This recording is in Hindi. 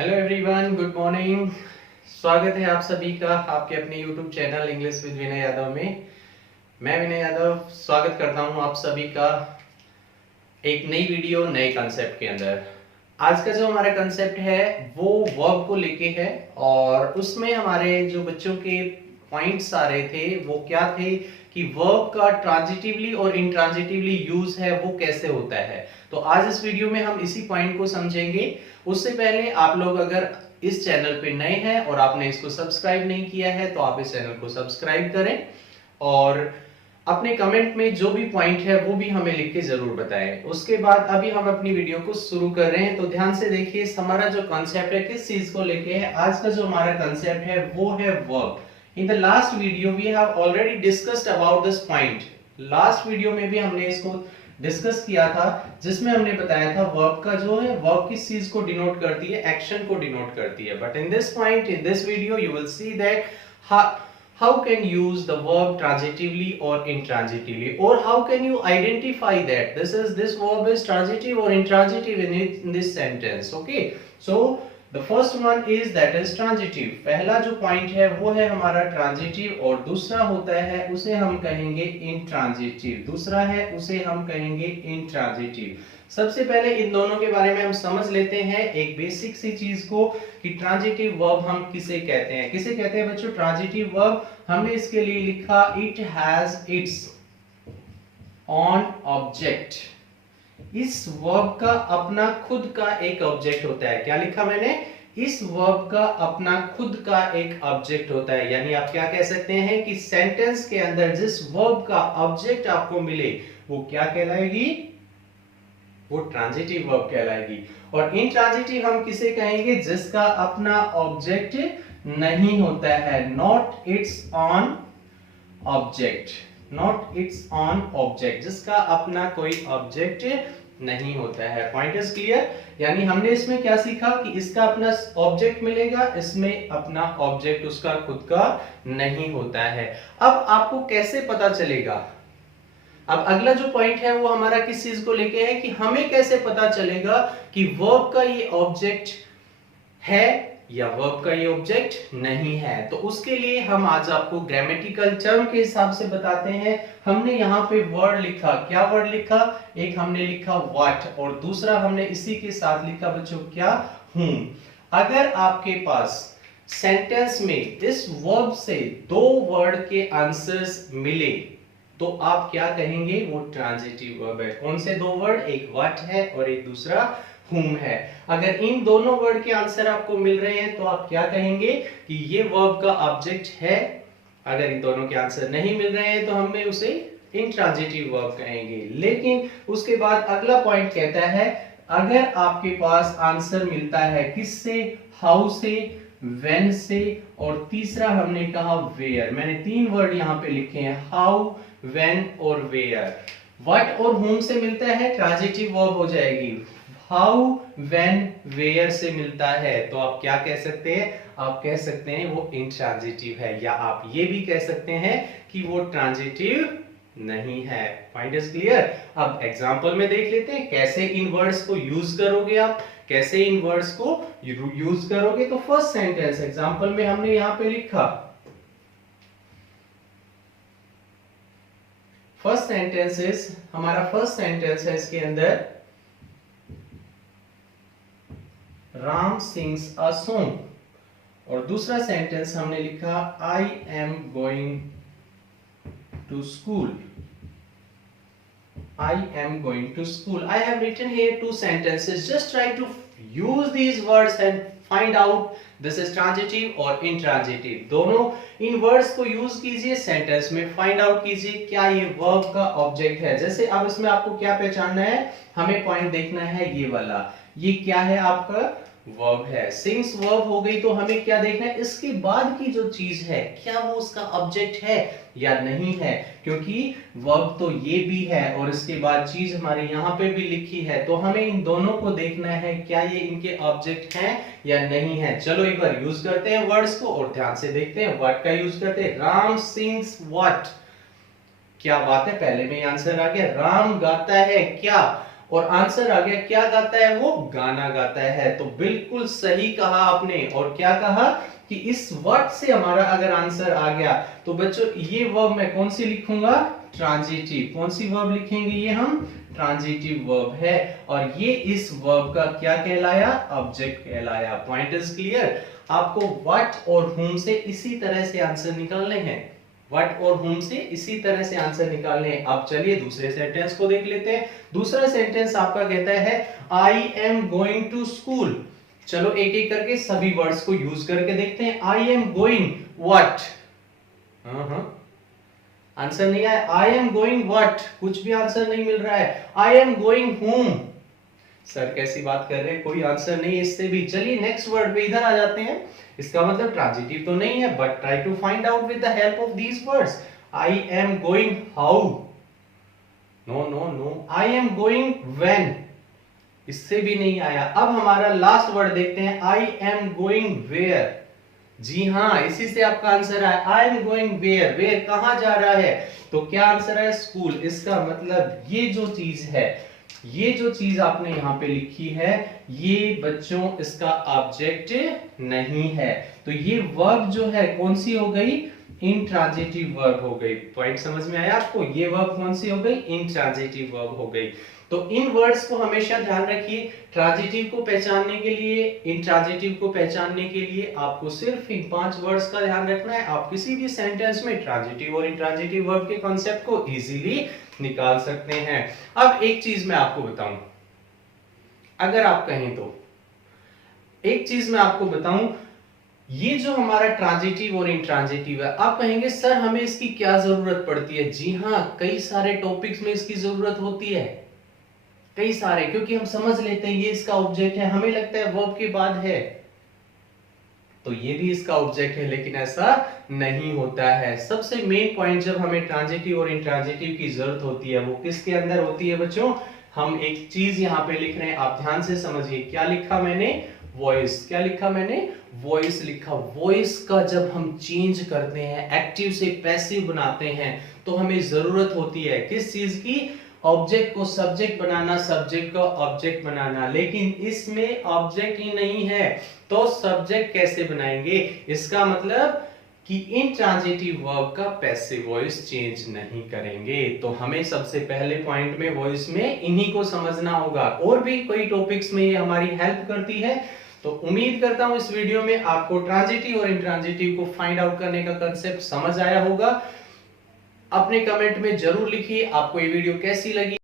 Hello everyone, good morning. स्वागत है आप सभी का आपके अपने YouTube channel English with Vinay Yadav में। मैं विनय यादव स्वागत करता हूं आप सभी का एक नई वीडियो नए कंसेप्ट के अंदर। आज का जो हमारा कंसेप्ट है वो वर्ब को लेके है और उसमें हमारे जो बच्चों के पॉइंट्स आ रहे थे वो क्या थे कि वर्ब का ट्रांजिटिवली और इंट्रांजिटिवली यूज है वो कैसे होता है। तो आज इस वीडियो में हम इसी पॉइंट को समझेंगे। उससे पहले आप लोग अगर इस चैनल पे नए हैं और आपने इसको सब्सक्राइब नहीं किया है तो आप इस चैनल को सब्सक्राइब करें और अपने कमेंट में जो भी पॉइंट है वो भी हमें लिख के जरूर बताएं। उसके बाद अभी हम अपनी वीडियो को शुरू कर रहे हैं, तो ध्यान से देखिए हमारा जो कॉन्सेप्ट है किस चीज को लेके है। आज का जो हमारा कॉन्सेप्ट है वो है verb. In the last video we have already discussed about this point. Last video में भी हमने इसको डिस्कस किया था जिसमें हमने बताया था वर्ब का जो है वर्ब किस चीज को डिनोट करती है, एक्शन को डिनोट करती है। But in this point in this video you will see that how can use the verb transitively or intransitively, or how can you identify that this verb is transitive or intransitive in this sentence. Okay, so the first one is that is transitive। पहला जो पॉइंट है वो है हमारा ट्रांजिटिव और दूसरा होता है उसे हम कहेंगे इंट्रांजिटिव। दूसरा है उसे हम कहेंगे इंट्रांजिटिव। सबसे पहले इन दोनों के बारे में हम समझ लेते हैं एक बेसिक सी चीज को कि ट्रांजिटिव वर्ब हम किसे कहते हैं। किसे कहते हैं बच्चों ट्रांजिटिव वर्ब? हमने इसके लिए लिखा it has its on object. इस वर्ब का अपना खुद का एक ऑब्जेक्ट होता है। क्या लिखा मैंने? इस वर्ब का अपना खुद का एक ऑब्जेक्ट होता है। यानी आप क्या कह सकते हैं कि सेंटेंस के अंदर जिस वर्ब का ऑब्जेक्ट आपको मिले वो क्या कहलाएगी? वो ट्रांजिटिव वर्ब कहलाएगी। और इंट्रांजिटिव हम किसे कहेंगे? जिसका अपना ऑब्जेक्ट नहीं होता है, not it's on object. Not it's on object, जिसका अपना कोई ऑब्जेक्ट नहीं होता है। Point is clear? यानी हमने इसमें क्या सीखा कि इसका अपना ऑब्जेक्ट मिलेगा, इसमें अपना ऑब्जेक्ट उसका खुद का नहीं होता है। अब आपको कैसे पता चलेगा? अब अगला जो पॉइंट है वो हमारा किस चीज को लेके है कि हमें कैसे पता चलेगा कि वर्ब का ये ऑब्जेक्ट है या वर्ब का ये ऑब्जेक्ट नहीं है। तो उसके लिए हम आज आपको ग्रामेटिकल टर्म के हिसाब से बताते हैं। हमने यहाँ पे वर्ड लिखा। क्या वर्ड लिखा? एक हमने लिखा व्हाट और दूसरा हमने इसी के साथ लिखा बच्चों क्या? हूं। अगर आपके पास सेंटेंस में इस वर्ब से दो वर्ड के आंसर्स मिले तो आप क्या कहेंगे? वो ट्रांजिटिव वर्ब है। कौन से दो वर्ड? एक व्हाट है और एक दूसरा whom है। अगर इन दोनों वर्ड के आंसर आपको मिल रहे हैं तो आप क्या कहेंगे कि ये वर्ब का ऑब्जेक्ट है। अगर इन दोनों के आंसर नहीं मिल रहे हैं तो हमें उसे इंट्रांजिटिव वर्ब कहेंगे। लेकिन उसके बाद अगला पॉइंट कहता है अगर आपके पास आंसर मिलता है किससे? हाउ से, व्हेन से और तीसरा हमने कहा वेयर। मैंने तीन वर्ड यहाँ पे लिखे हैं, हाउ, व्हेन और वेयर। व्हाट और whom से मिलता है ट्रांजिटिव वर्ब हो जाएगी। हाउ, व्हेन, वेयर से मिलता है तो आप क्या कह सकते हैं? आप कह सकते हैं वो इंट्रांजिटिव है, या आप ये भी कह सकते हैं कि वो ट्रांजिटिव नहीं है। Point is clear? अब एग्जांपल में देख लेते हैं कैसे इन वर्ड्स को यूज करोगे आप, कैसे इन वर्ड्स को यूज करोगे। तो फर्स्ट सेंटेंस एग्जांपल में हमने यहां पे लिखा, फर्स्ट सेंटेंस इज हमारा फर्स्ट सेंटेंस है इसके अंदर राम सिंग्स अ सॉन्ग और दूसरा सेंटेंस हमने लिखा I am going to school. I am going to school. I have written here two sentences. Just try to use these words and find out this is transitive or intransitive. दोनों इन वर्ड्स को यूज कीजिए सेंटेंस में, फाइंड आउट कीजिए क्या ये वर्ब का ऑब्जेक्ट है। जैसे अब इसमें आपको क्या पहचानना है? हमें पॉइंट देखना है ये वाला। ये क्या है? आपका वर्ब है। सिंग्स वर्ब हो गई तो हमें क्या देखना है? इसके बाद की जो चीज है क्या वो उसका ऑब्जेक्ट है या नहीं है, क्योंकि वर्ब तो ये भी है और इसके बाद चीज हमारे यहाँ पे भी लिखी है। तो हमें इन दोनों को देखना है क्या ये इनके ऑब्जेक्ट हैं या नहीं है। चलो एक बार यूज करते हैं वर्ड्स को और ध्यान से देखते हैं। व्हाट का यूज करते हैं, राम सिंग्स व्हाट। क्या बात है, पहले में आंसर आ गया। राम गाता है क्या? और आंसर आ गया क्या गाता है, वो गाना गाता है। तो बिल्कुल सही कहा आपने। और क्या कहा कि इस वर्ड से हमारा अगर आंसर आ गया तो बच्चों ये वर्ब मैं कौन सी लिखूंगा, ट्रांजिटिव। कौन सी वर्ब लिखेंगे, ये हम ट्रांजिटिव वर्ब है। और ये इस वर्ब का क्या कहलाया, ऑब्जेक्ट कहलाया। Point is clear. आपको व्हाट और whom से इसी तरह से आंसर निकालने हैं, व्हाट और whom से इसी तरह से आंसर निकालने हैं। अब चलिए दूसरे सेंटेंस को देख लेते हैं। दूसरा सेंटेंस आपका कहता है I am going to school. चलो एक एक करके सभी वर्ड्स को यूज करके देखते हैं। I am going what, answer नहीं आया। आई एम गोइंग व्हाट, कुछ भी आंसर नहीं मिल रहा है। I am going home, sir कैसी बात कर रहे हैं, कोई आंसर नहीं इससे भी। चलिए नेक्स्ट वर्ड पे इधर आ जाते हैं। इसका मतलब ट्रांजिटिव तो नहीं है, but try to find out with the help of these words. I am going how, no no no. I am going when, इससे भी नहीं आया। अब हमारा लास्ट वर्ड देखते हैं, आई एम गोइंग वेयर। जी हाँ, इसी से आपका आंसर है। I am going where, where कहां जा रहा है, तो क्या आंसर है, स्कूल। इसका मतलब ये जो चीज है, ये जो चीज आपने यहां पे लिखी है, ये बच्चों इसका ऑब्जेक्ट नहीं है। तो ये वर्ब जो है कौन सी हो गई, इंट्रांजिटिव वर्ब हो गई। पॉइंट समझ में आया आपको, ये वर्ब कौन सी हो गई, इंट्रांजिटिव वर्ब हो गई। तो इन वर्ड्स को हमेशा ध्यान रखिए। ट्रांजिटिव को पहचानने के लिए, इंट्रांजिटिव को पहचानने के लिए आपको सिर्फ इन 5 वर्ड्स का ध्यान रखना है। आप किसी भी सेंटेंस में ट्रांजिटिव और इंट्रांजिटिव वर्ब के कॉन्सेप्ट को इजीली निकाल सकते हैं। अब एक चीज मैं आपको बताऊं, अगर आप कहें तो एक चीज मैं आपको बताऊं, ये जो हमारा ट्रांजिटिव और इंट्रांजिटिव है, आप कहेंगे सर हमें इसकी क्या जरूरत पड़ती है। जी हाँ, कई सारे टॉपिक्स में इसकी जरूरत होती है, कई सारे, क्योंकि हम समझ लेते हैं ये इसका ऑब्जेक्ट है, हमें लगता है वर्ब के बाद है तो ये भी इसका ऑब्जेक्ट है, लेकिन ऐसा नहीं होता है। सबसे मेन पॉइंट जब हमें ट्रांजिटिव और इंट्रांजिटिव की जरूरत होती है वो किसके अंदर होती है बच्चों, हम एक चीज यहाँ पे लिख रहे हैं, आप ध्यान से समझिए। क्या लिखा मैंने, वॉइस। क्या लिखा मैंने, वॉइस लिखा। वॉइस का जब हम चेंज करते हैं, एक्टिव से पैसिव बनाते हैं, तो हमें जरूरत होती है किस चीज की, ऑब्जेक्ट को सब्जेक्ट बनाना, सब्जेक्ट को ऑब्जेक्ट बनाना। लेकिन इसमें ऑब्जेक्ट ही नहीं है तो सब्जेक्ट कैसे बनाएंगे। इसका मतलब कि इंट्रांजिटिव वर्ब का पैसिव वॉइस चेंज नहीं करेंगे। तो हमें सबसे पहले पॉइंट में वॉइस में इन्हीं को समझना होगा। और भी कोई टॉपिक्स में ये हमारी हेल्प करती है। तो उम्मीद करता हूं इस वीडियो में आपको ट्रांजिटिव और इंट्रांजिटिव को फाइंड आउट करने का कांसेप्ट समझ आया होगा। अपने कमेंट में जरूर लिखिए आपको ये वीडियो कैसी लगी।